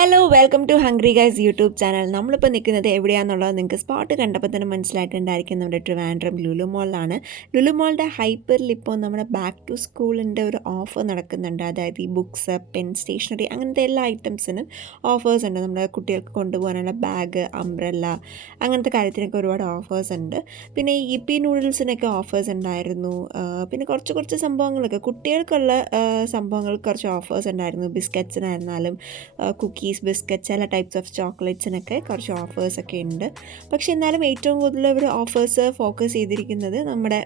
Hello welcome to hungry guys YouTube channel നമ്മളിപ്പോൾ നിൽക്കുന്നത് എവിടെയാണെന്നുള്ളത് നിങ്ങൾക്ക് സ്പോട്ട് കണ്ടപ്പോൾ തന്നെ മനസ്സിലായിട്ടുണ്ടായിരിക്കും. നമ്മുടെ ട്രിവാൻഡ്രം ലുലു മോളിലാണ് ലുലു മോളിന്റെ ഹൈപ്പറിൽ ഇപ്പോൾ നമ്മുടെ ബാക്ക് ടു സ്കൂളിന്റെ ഒരു ഓഫർ നടക്കുന്നുണ്ട്. അതായത് ഈ ബുക്സ് പെൻ സ്റ്റേഷനറി അങ്ങനത്തെ എല്ലാ ഐറ്റംസിനും ഓഫേഴ്സ് ഉണ്ട്. നമ്മുടെ കുട്ടികൾക്ക് കൊണ്ടുപോകാനുള്ള ബാഗ് അംബ്രല്ല അങ്ങനത്തെ കാര്യത്തിനൊക്കെ ഒരുപാട് ഓഫേഴ്സ് ഉണ്ട്. പിന്നെ ഈ ഇപ്പി നൂഡിൽസിനൊക്കെ ഓഫേഴ്സ് ഉണ്ടായിരുന്നു. പിന്നെ കുറച്ച് കുറച്ച് സംഭവങ്ങളൊക്കെ കുട്ടികൾക്കുള്ള സംഭവങ്ങൾക്ക് കുറച്ച് ഓഫേഴ്സ് ഉണ്ടായിരുന്നു. ബിസ്ക്കറ്റ്സിനായിരുന്നാലും കുക്കീസ് ബിസ്ക്കറ്റ്സ് എല്ലാ ടൈപ്സ് ഓഫ് ചോക്ലേറ്റ്സിനൊക്കെ കുറച്ച് ഓഫേഴ്സൊക്കെ ഉണ്ട്. പക്ഷേ എന്നാലും ഏറ്റവും കൂടുതൽ ഇവർ ഓഫേഴ്സ് ഫോക്കസ് ചെയ്തിരിക്കുന്നത് നമ്മുടെ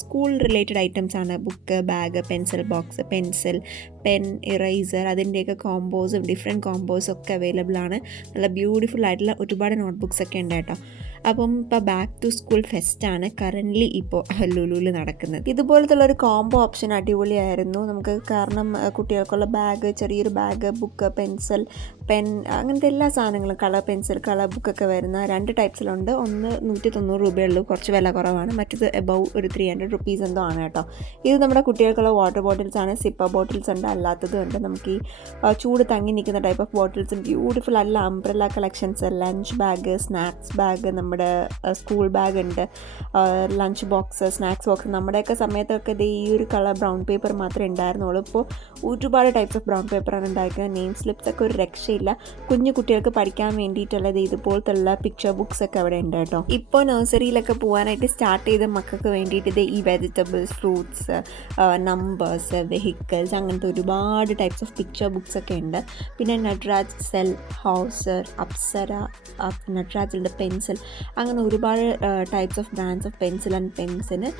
സ്കൂൾ റിലേറ്റഡ് ഐറ്റംസ് ആണ്. Book bag pencil box pencil pen eraser അതിന്റെയൊക്കെ കോമ്പോസും ഡിഫറെന്റ് കോമ്പോസും ഒക്കെ അവൈലബിൾ ആണ്. നല്ല ബ്യൂട്ടിഫുൾ ആയിട്ടുള്ള ഒരുപാട് നോട്ട്ബുക്സ് ഒക്കെ ഉണ്ട് കേട്ടോ. അപ്പം ഇപ്പോൾ ബാക്ക് ടു സ്കൂൾ ഫെസ്റ്റാണ് കറന്റ്ലി ഇപ്പോൾ ലുലുവിൽ നടക്കുന്നത്. ഇതുപോലത്തുള്ള ഒരു കോംബോ ഓപ്ഷൻ അടിപൊളിയായിരുന്നു. നമുക്ക് കാരണം കുട്ടികൾക്കുള്ള ബാഗ് ചെറിയൊരു ബാഗ് ബുക്ക് പെൻസിൽ പെൻ അങ്ങനത്തെ എല്ലാ സാധനങ്ങളും കളർ പെൻസിൽ കളർ ബുക്കൊക്കെ വരുന്ന രണ്ട് ടൈപ്സിലുണ്ട് ഒന്ന് നൂറ്റി തൊണ്ണൂറ് രൂപയുള്ളൂ. കുറച്ച് വില കുറവാണ്. മറ്റത് എബവ് ഒരു ത്രീ ഹൺഡ്രഡ് റുപ്പീസ് എന്തോ ആണ് കേട്ടോ. ഇത് നമ്മുടെ കുട്ടികൾക്കുള്ള വാട്ടർ ബോട്ടിൽസ് ആണ്. സിപ്പർ ബോട്ടിൽസ് ഉണ്ട് അല്ലാത്തതും ഉണ്ട്. നമുക്ക് ഈ ചൂട് തങ്ങി നിൽക്കുന്ന ടൈപ്പ് ഓഫ് ബോട്ടിൽസും ബ്യൂട്ടിഫുൾ അല്ല. Umbrella collections lunch bag snacks bag നമ്മുടെ സ്കൂൾ ബാഗ് ഉണ്ട്. ലഞ്ച് ബോക്സ് സ്നാക്സ് ബോക്സ് നമ്മുടെയൊക്കെ സമയത്തൊക്കെ ഇത് ഈ ഒരു കളർ ബ്രൗൺ പേപ്പർ മാത്രമേ ഉണ്ടായിരുന്നുള്ളൂ. ഇപ്പോൾ ഒരുപാട് ടൈപ്സ് ഓഫ് ബ്രൗൺ പേപ്പറാണ് ഉണ്ടായിരിക്കുന്നത്. നെയിം സ്ലിപ്സ് ഒക്കെ ഒരു രക്ഷയില്ല കുഞ്ഞു കുട്ടികൾക്ക് പഠിക്കാൻ വേണ്ടിയിട്ടുള്ളത് ഇതുപോലത്തുള്ള പിക്ചർ ബുക്സ് ഒക്കെ അവിടെ ഉണ്ട് കേട്ടോ. ഇപ്പോൾ നഴ്സറിയിലൊക്കെ പോകാനായിട്ട് സ്റ്റാർട്ട് ചെയ്ത മക്കൾക്ക് വേണ്ടിയിട്ട് ഈ വെജിറ്റബിൾസ് ഫ്രൂട്ട്സ് നമ്പേഴ്സ് വെഹിക്കിൾസ് അങ്ങനത്തെ ഒരുപാട് ടൈപ്സ് ഓഫ് പിക്ചർ ബുക്സ് ഒക്കെ ഉണ്ട്. പിന്നെ നട്രാജ് സെൽ ഹൗസർ അപ്സര അപ്- നട്രാജിന്റെ പെൻസിൽ അങ്ങനെ ഒരുപാട് types of brands of pencil and പെൻസിന്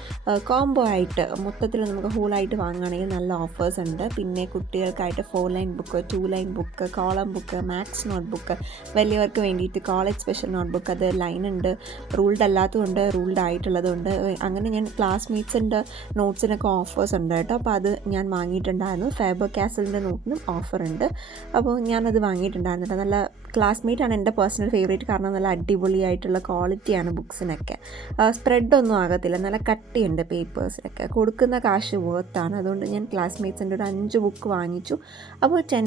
combo ആയിട്ട് മൊത്തത്തിൽ നമുക്ക് ഹോളായിട്ട് വാങ്ങുകയാണെങ്കിൽ നല്ല ഓഫേഴ്സ് ഉണ്ട്. പിന്നെ കുട്ടികൾക്കായിട്ട് four line book two line book column book maths notebook വലിയവർക്ക് വേണ്ടിയിട്ട് കോളേജ് സ്പെഷ്യൽ നോട്ട്ബുക്ക് അത് ലൈൻ ഉണ്ട് റൂൾഡ് അല്ലാത്തതുണ്ട് റൂൾഡ് ആയിട്ടുള്ളതുണ്ട്. അങ്ങനെ ഞാൻ ക്ലാസ്മേറ്റ്സിന്റെ നോട്ട്സിനൊക്കെ ഓഫേഴ്സ് ഉണ്ട് കേട്ടോ. അപ്പോൾ അത് ഞാൻ വാങ്ങിയിട്ടുണ്ടായിരുന്നു. ഫേബർ കാസലിന്റെ നോട്ടിനും ഓഫർ ഉണ്ട് അപ്പോൾ ഞാനത് വാങ്ങിയിട്ടുണ്ടായിരുന്നു കേട്ടോ. നല്ല ക്ലാസ്മേറ്റ് ആണ് എന്റെ പേഴ്സണൽ ഫേവറേറ്റ്. കാരണം നല്ല അടിപൊളിയായിട്ടുള്ള ക്വാളിറ്റിയാണ് ബുക്സിനൊക്കെ. സ്പ്രെഡൊന്നും ആകത്തില്ല. നല്ല കട്ടിയുണ്ട് പേപ്പേഴ്സിനൊക്കെ. കൊടുക്കുന്ന കാശ് വേർത്താണ് അതുകൊണ്ട് ഞാൻ ക്ലാസ്മേറ്റ്സിന്റെ ഒരു അഞ്ച് ബുക്ക് വാങ്ങിച്ചു. അപ്പോൾ ടെൻ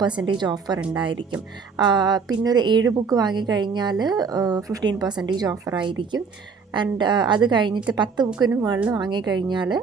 പെർസെന്റേജ് ഓഫർ ഉണ്ടായിരിക്കും. പിന്നെ ഒരു ഏഴ് ബുക്ക് വാങ്ങിക്കഴിഞ്ഞാൽ ഫിഫ്റ്റീൻ പെർസെന്റേജ് ഓഫർ ആയിരിക്കും. ആൻഡ് അത് കഴിഞ്ഞിട്ട് പത്ത് ബുക്കിന് മുകളിൽ വാങ്ങിക്കഴിഞ്ഞാൽ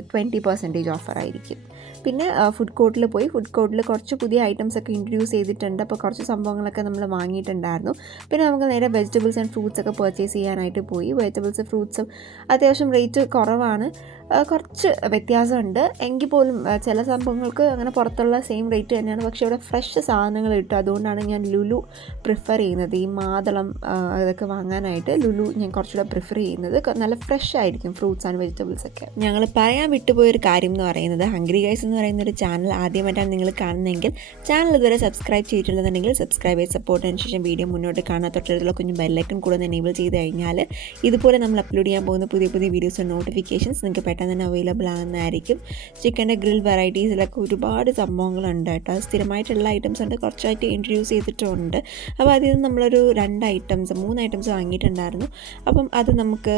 ട്വന്റി പെർസെന്റേജ് ഓഫർ ആയിരിക്കും. പിന്നെ ഫുഡ് കോർട്ടിൽ പോയി. ഫുഡ് കോർട്ടിൽ കുറച്ച് പുതിയ ഐറ്റംസ് ഒക്കെ ഇൻട്രൊഡ്യൂസ് ചെയ്തിട്ടുണ്ട്. അപ്പോൾ കുറച്ച് സംഭവങ്ങളൊക്കെ നമ്മൾ വാങ്ങിയിട്ടുണ്ടായിരുന്നു. പിന്നെ നമുക്ക് നേരെ വെജിറ്റബിൾസ് ആൻഡ് ഫ്രൂട്ട്സ് ഒക്കെ പർച്ചേസ് ചെയ്യാനായിട്ട് പോയി. വെജിറ്റബിൾസ് ഫ്രൂട്ട്സും അത്യാവശ്യം റേറ്റ് കുറവാണ്. ആ, കുറച്ച് വ്യത്യാസമുണ്ട്. എങ്കിൽ പോലും ചില സംഭവങ്ങൾക്ക് അങ്ങനെ പുറത്തുള്ള സെയിം റേറ്റ് തന്നെയാണ്. പക്ഷേ ഇവിടെ ഫ്രഷ് സാധനങ്ങൾ കിട്ടും. അതുകൊണ്ടാണ് ഞാൻ ലുലു പ്രിഫർ ചെയ്യുന്നത്. ഈ മാതളം അതൊക്കെ വാങ്ങാനായിട്ട്. ലുലു ഞാൻ കുറച്ചുകൂടെ പ്രിഫർ ചെയ്യുന്നത്. നല്ല ഫ്രഷ് ആയിരിക്കും ഫ്രൂട്ട്സ് ആൻഡ് വെജിറ്റബിൾസ് ഒക്കെ. ഞങ്ങൾ പറയാൻ വിട്ടുപോയൊരു കാര്യം എന്ന് പറയുന്നത് ഹംഗ്രി ഗൈസ് എന്ന് പറയുന്ന ഒരു ചാനൽ ആദ്യമായിട്ടാണ് നിങ്ങൾ കാണുന്നതെങ്കിൽ ചാനൽ ഇതുവരെ സബ്സ്ക്രൈബ് ചെയ്തിട്ടുള്ളതെങ്കിൽ സബ്സ്ക്രൈബ് ചെയ്ത് സപ്പോർട്ടിന് ശേഷം വീഡിയോ മുന്നോട്ട് കാണാൻ തൊട്ടടുത്തുള്ള കുഞ്ഞു ബെല്ലൈക്കൺ കൂടെ എനേബിൾ ചെയ്ത് കഴിഞ്ഞാൽ ഇതുപോലെ നമ്മൾ അപ്ലോഡ് ചെയ്യാൻ പോകുന്ന പുതിയ പുതിയ വീഡിയോസ് നോട്ടിഫിക്കേഷൻസ് നിങ്ങൾക്ക് പെട്ടെന്ന് തന്നെ അവൈലബിൾ ആകുന്നതായിരിക്കും ചിക്കന്റെ ഗ്രിൽ വെറൈറ്റീസിലൊക്കെ ഒരുപാട് സംഭവങ്ങളുണ്ട് കേട്ടോ. സ്ഥിരമായിട്ടുള്ള ഐറ്റംസ് ഉണ്ട്. കുറച്ചായിട്ട് ഇൻട്രൊഡ്യൂസ് ചെയ്തിട്ടുണ്ട് അപ്പോൾ അതിൽ നിന്ന് നമ്മളൊരു രണ്ട് ഐറ്റംസ് മൂന്ന് ഐറ്റംസ് വാങ്ങിയിട്ടുണ്ടായിരുന്നു. അപ്പം അത് നമുക്ക്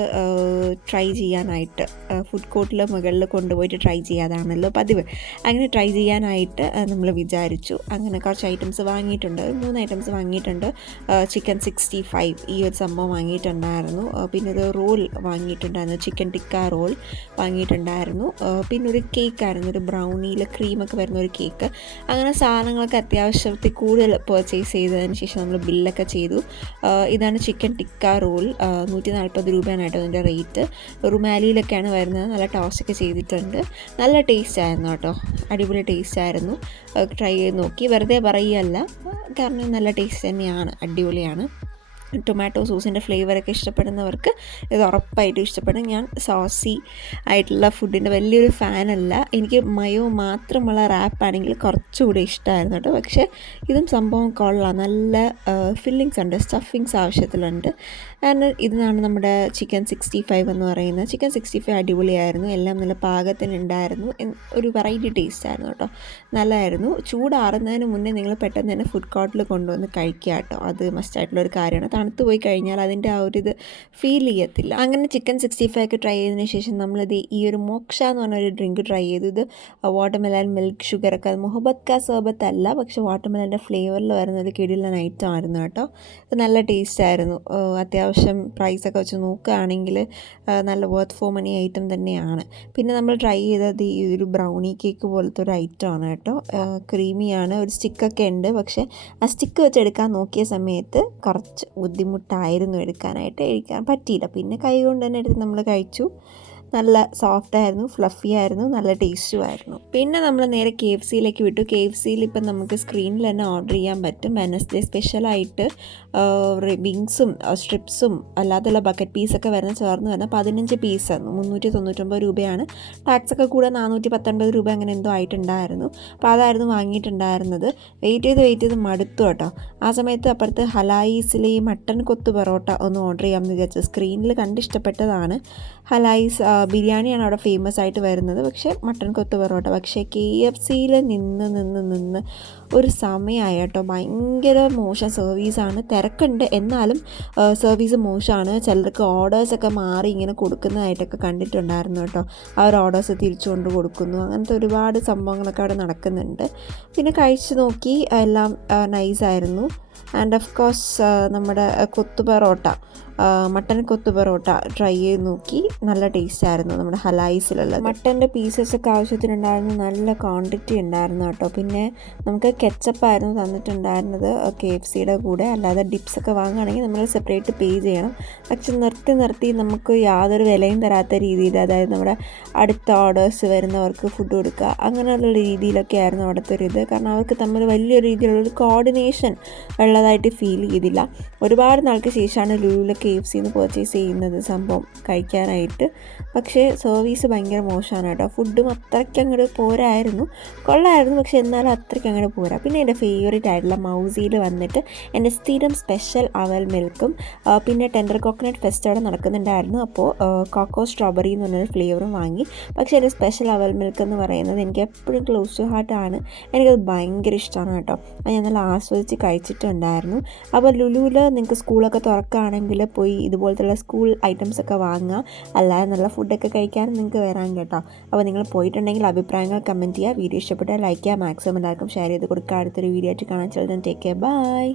ട്രൈ ചെയ്യാനായിട്ട് ഫുഡ് കോർട്ടിൽ മുകളിൽ കൊണ്ടുപോയിട്ട് ട്രൈ ചെയ്യാതാണല്ലോ പതിവ്. അങ്ങനെ ട്രൈ ചെയ്യാനായിട്ട് നമ്മൾ വിചാരിച്ചു. അങ്ങനെ കുറച്ച് ഐറ്റംസ് വാങ്ങിയിട്ടുണ്ട്. മൂന്ന് ഐറ്റംസ് വാങ്ങിയിട്ടുണ്ട്. ചിക്കൻ സിക്സ്റ്റി ഫൈവ് ഈ ഒരു സംഭവം വാങ്ങിയിട്ടുണ്ടായിരുന്നു. പിന്നെ ഒരു റോൾ വാങ്ങിയിട്ടുണ്ടായിരുന്നു. ചിക്കൻ ടിക്ക റോൾ വാങ്ങിയിട്ടുണ്ടായിരുന്നു. പിന്നെ ഒരു കേക്ക് കേക്കായിരുന്നു ഒരു ബ്രൗണിയിൽ ക്രീമൊക്കെ വരുന്ന ഒരു കേക്ക് അങ്ങനെ സാധനങ്ങളൊക്കെ അത്യാവശ്യത്തിൽ കൂടുതൽ പർച്ചേസ് ചെയ്തതിന് ശേഷം നമ്മൾ ബില്ലൊക്കെ ചെയ്തു. ഇതാണ് ചിക്കൻ ടിക്ക റോൾ നൂറ്റി നാൽപ്പത് രൂപയാണ് കേട്ടോ അതിന്റെ റേറ്റ്. റുമാലിയിലൊക്കെയാണ് വരുന്നത്. നല്ല ടോസ്റ്റൊക്കെ ചെയ്തിട്ടുണ്ട്. നല്ല ടേസ്റ്റ് ആയിരുന്നു കേട്ടോ. അടിപൊളി ടേസ്റ്റ് ആയിരുന്നു. ട്രൈ ചെയ്ത് നോക്കി. വെറുതെ പറയുകയല്ല. കാരണം നല്ല ടേസ്റ്റ് തന്നെയാണ്. അടിപൊളിയാണ്. ടൊമാറ്റോ സോസിന്റെ ഫ്ലേവറൊക്കെ ഇഷ്ടപ്പെടുന്നവർക്ക് ഇത് ഉറപ്പായിട്ടും ഇഷ്ടപ്പെടും. ഞാൻ സോസി ആയിട്ടുള്ള ഫുഡിന്റെ വലിയൊരു ഫാനല്ല എനിക്ക് മയോ മാത്രമുള്ള റാപ്പാണെങ്കിൽ കുറച്ചുകൂടി ഇഷ്ടമായിരുന്നു കേട്ടോ പക്ഷേ ഇതും സംഭവം കൊള്ളാം. നല്ല ഫില്ലിങ്സ് ഉണ്ട്. സ്റ്റഫിങ്സ് ആവശ്യത്തിലുണ്ട്. ആൻഡ് ഇതാണ് നമ്മുടെ ചിക്കൻ സിക്സ്റ്റി ഫൈവ് എന്ന് പറയുന്നത് ചിക്കൻ സിക്സ്റ്റി ഫൈവ് അടിപൊളിയായിരുന്നു. എല്ലാം നല്ല പാകത്തിനുണ്ടായിരുന്നു ഒരു വെറൈറ്റി ടേസ്റ്റ് ആയിരുന്നു കേട്ടോ നല്ലതായിരുന്നു ചൂടാറുന്നതിന് മുന്നേ നിങ്ങൾ പെട്ടെന്ന് തന്നെ ഫുഡ് കോർട്ടിൽ കൊണ്ടുവന്ന് കഴിക്കുക കേട്ടോ അത് മസ്റ്റായിട്ടുള്ള ഒരു കാര്യമാണ്. തണുത്ത് പോയി കഴിഞ്ഞാൽ അതിന്റെ ആ ഒരു ഇത് ഫീൽ ചെയ്യത്തില്ല. അങ്ങനെ ചിക്കൻ സിക്സ്റ്റി ഫൈവ് ഒക്കെ ട്രൈ ചെയ്തതിന് ശേഷം നമ്മളിത് ഈ ഒരു മോക്ഷ എന്ന് പറഞ്ഞ ഒരു ഡ്രിങ്ക് ട്രൈ ചെയ്തു. ഇത് വാട്ടർമെലൻ മിൽക്ക് ഷുഗറൊക്കെ അത് മുഹബത്ത് കാ സോബത്ത് അല്ല പക്ഷേ വാട്ടർമെലന്റെ ഫ്ലേവറിൽ വരുന്ന ഒരു കിടിലൻ ഐറ്റം ആയിരുന്നു കേട്ടോ. ഇത് നല്ല ടേസ്റ്റ് ആയിരുന്നു. അത്യാവശ്യം പ്രൈസൊക്കെ വെച്ച് നോക്കുകയാണെങ്കിൽ നല്ല വർത്ത് ഫോർ മണി ഐറ്റം തന്നെയാണ്. പിന്നെ നമ്മൾ ട്രൈ ചെയ്തത് ഈ ഒരു ബ്രൗണി കേക്ക് പോലത്തെ ഒരു ഐറ്റം ആണ് കേട്ടോ. ക്രീമിയാണ് ഒരു സ്റ്റിക്കൊക്കെ ഉണ്ട് പക്ഷേ ആ സ്റ്റിക്ക് വെച്ച് എടുക്കാൻ നോക്കിയ സമയത്ത് കുറച്ച് ബുദ്ധിമുട്ടായിരുന്നു എടുക്കാനായിട്ട് കഴിക്കാൻ പറ്റിയില്ല. പിന്നെ കൈ കൊണ്ട് തന്നെ എടുത്ത് നമ്മൾ കഴിച്ചു. നല്ല സോഫ്റ്റ് ആയിരുന്നു ഫ്ലഫി ആയിരുന്നു നല്ല ടേസ്റ്റും ആയിരുന്നു. പിന്നെ നമ്മൾ നേരെ കെ എഫ് സിയിലേക്ക് വിട്ടു. കെ എഫ് സിയിൽ ഇപ്പം നമുക്ക് സ്ക്രീനിൽ തന്നെ ഓർഡർ ചെയ്യാൻ പറ്റും. വെനസ്ഡേ സ്പെഷ്യലായിട്ട് വിങ്സും സ്ട്രിപ്സും അല്ലാതെയുള്ള ബക്കറ്റ് പീസൊക്കെ വരുന്ന ചേർന്ന് വരുന്ന പതിനഞ്ച് പീസ് മുന്നൂറ്റി തൊണ്ണൂറ്റൊമ്പത് രൂപയാണ്. ടാക്സ് ഒക്കെ കൂടെ നാനൂറ്റി പത്തൊൻപത് രൂപ അങ്ങനെ എന്തോ ആയിട്ടുണ്ടായിരുന്നു. അപ്പോൾ അതായിരുന്നു വാങ്ങിയിട്ടുണ്ടായിരുന്നത്. വെയിറ്റ് ചെയ്ത് വെയിറ്റ് ചെയ്ത് മടുത്തു കേട്ടോ. ആ സമയത്ത് അപ്പുറത്ത് ഹലായിസിലെ ഈ മട്ടൺ കൊത്ത് പൊറോട്ട ഒന്ന് ഓർഡർ ചെയ്യാമെന്ന് വിചാരിച്ചു. സ്ക്രീനിൽ കണ്ടിഷ്ടപ്പെട്ടതാണ് ഹലായിസ് ബിരിയാണിയാണ് അവിടെ ഫേമസ് ആയിട്ട് വരുന്നത്. പക്ഷേ മട്ടൺ കൊത്ത് പൊറോട്ട പക്ഷേ കെ എഫ് സിയിൽ നിന്ന് നിന്ന് നിന്ന് ഒരു സമയമായി കേട്ടോ. ഭയങ്കര മോശം സർവീസാണ് തിരക്കുണ്ട്. എന്നാലും സർവീസ് മോശമാണ്. ചിലർക്ക് ഓർഡേഴ്സൊക്കെ മാറി ഇങ്ങനെ കൊടുക്കുന്നതായിട്ടൊക്കെ കണ്ടിട്ടുണ്ടായിരുന്നു കേട്ടോ. അവർ ഓർഡേഴ്സ് തിരിച്ചു കൊണ്ട് കൊടുക്കുന്നു. അങ്ങനത്തെ ഒരുപാട് സംഭവങ്ങളൊക്കെ അവിടെ നടക്കുന്നുണ്ട്. പിന്നെ കഴിച്ച് നോക്കി എല്ലാം നൈസായിരുന്നു ആൻഡ് ഓഫ് കോഴ്സ് നമ്മുടെ കൊത്തു പൊറോട്ട. മട്ടൻ കൊത്തു പൊറോട്ട ട്രൈ ചെയ്ത് നോക്കി. നല്ല ടേസ്റ്റ് ആയിരുന്നു നമ്മുടെ ഹലായിസിലുള്ളത്. മട്ടന്റെ പീസസ് ഒക്കെ ആവശ്യത്തിനുണ്ടായിരുന്നു നല്ല ക്വാണ്ടിറ്റി ഉണ്ടായിരുന്നു കേട്ടോ. പിന്നെ നമുക്ക് കെച്ചപ്പായിരുന്നു തന്നിട്ടുണ്ടായിരുന്നത് കെ എഫ് സിയുടെ കൂടെ. അല്ലാതെ ഡിപ്സ് ഒക്കെ വാങ്ങുകയാണെങ്കിൽ നമ്മൾ സെപ്പറേറ്റ് പേ ചെയ്യണം. പക്ഷെ നിർത്തി നിർത്തി നമുക്ക് യാതൊരു വിലയും തരാത്ത രീതിയിൽ അതായത് നമ്മുടെ അടുത്ത ഓർഡേഴ്സ് വരുന്നവർക്ക് ഫുഡ് കൊടുക്കുക അങ്ങനെയുള്ള രീതിയിലൊക്കെ ആയിരുന്നു അവിടുത്തെ ഒരു ഇത്. കാരണം അവർക്ക് തമ്മിൽ വലിയൊരു രീതിയിലുള്ളൊരു കോർഡിനേഷൻ ഉള്ളതായിട്ട് ഫീൽ ചെയ്തില്ല. ഒരുപാട് നാൾക്ക് ശേഷമാണ് ലുലുവിലെ കെ എഫ് സിന്ന് പർച്ചേസ് ചെയ്യുന്നത് സംഭവം കഴിക്കാനായിട്ട്. പക്ഷേ സർവീസ് ഭയങ്കര മോശമാണ് കേട്ടോ. ഫുഡും അത്രയ്ക്ക് അങ്ങോട്ട് പോരായിരുന്നു. കൊള്ളായിരുന്നു. പക്ഷേ എന്നാലും അത്രയ്ക്ക് അങ്ങോട്ട് പോരാ. പിന്നെ എന്റെ ഫേവറേറ്റ് ആയിട്ടുള്ള മൗസിയിൽ വന്നിട്ട് എന്റെ സ്ഥിരം സ്പെഷ്യൽ അവൽ മിൽക്കും പിന്നെ ടെൻഡർ കോക്കനട്ട് ഫെസ്റ്റ് അവിടെ നടക്കുന്നുണ്ടായിരുന്നു. അപ്പോൾ കോക്കോ സ്ട്രോബെറി എന്ന് പറഞ്ഞൊരു ഫ്ലേവറും വാങ്ങി. പക്ഷേ എന്റെ സ്പെഷ്യൽ അവൽ മിൽക്ക് എന്ന് പറയുന്നത് എനിക്ക് എപ്പോഴും ക്ലോസ് ടു ഹാർട്ടാണ് എനിക്കത് ഭയങ്കര ഇഷ്ടമാണ് കേട്ടോ. അത് ഞാൻ നല്ല ആസ്വദിച്ച് കഴിച്ചിട്ടുണ്ടായിരുന്നു അപ്പോൾ ലുലുവിൽ നിങ്ങൾക്ക് സ്കൂളൊക്കെ തുറക്കുകയാണെങ്കിൽ പോയി ഇതുപോലത്തെ സ്കൂൾ ഐറ്റംസ് ഒക്കെ വാങ്ങുക. അല്ലാതെ നല്ല ഫുഡൊക്കെ കഴിക്കാൻ നിങ്ങൾക്ക് വരാൻ കേട്ടോ. അപ്പോൾ നിങ്ങൾ പോയിട്ടുണ്ടെങ്കിൽ അഭിപ്രായങ്ങൾ കമന്റ് ചെയ്യുക. വീഡിയോ ഇഷ്ടപ്പെട്ടാൽ ലൈക്ക് ചെയ്യുക. മാക്സിമം എല്ലാവർക്കും ഷെയർ ചെയ്ത് കൊടുക്കുക. അടുത്തൊരു വീഡിയോ ആയിട്ട് കാണാൻ ചിലത് ടേക്ക് കെയർ ബൈ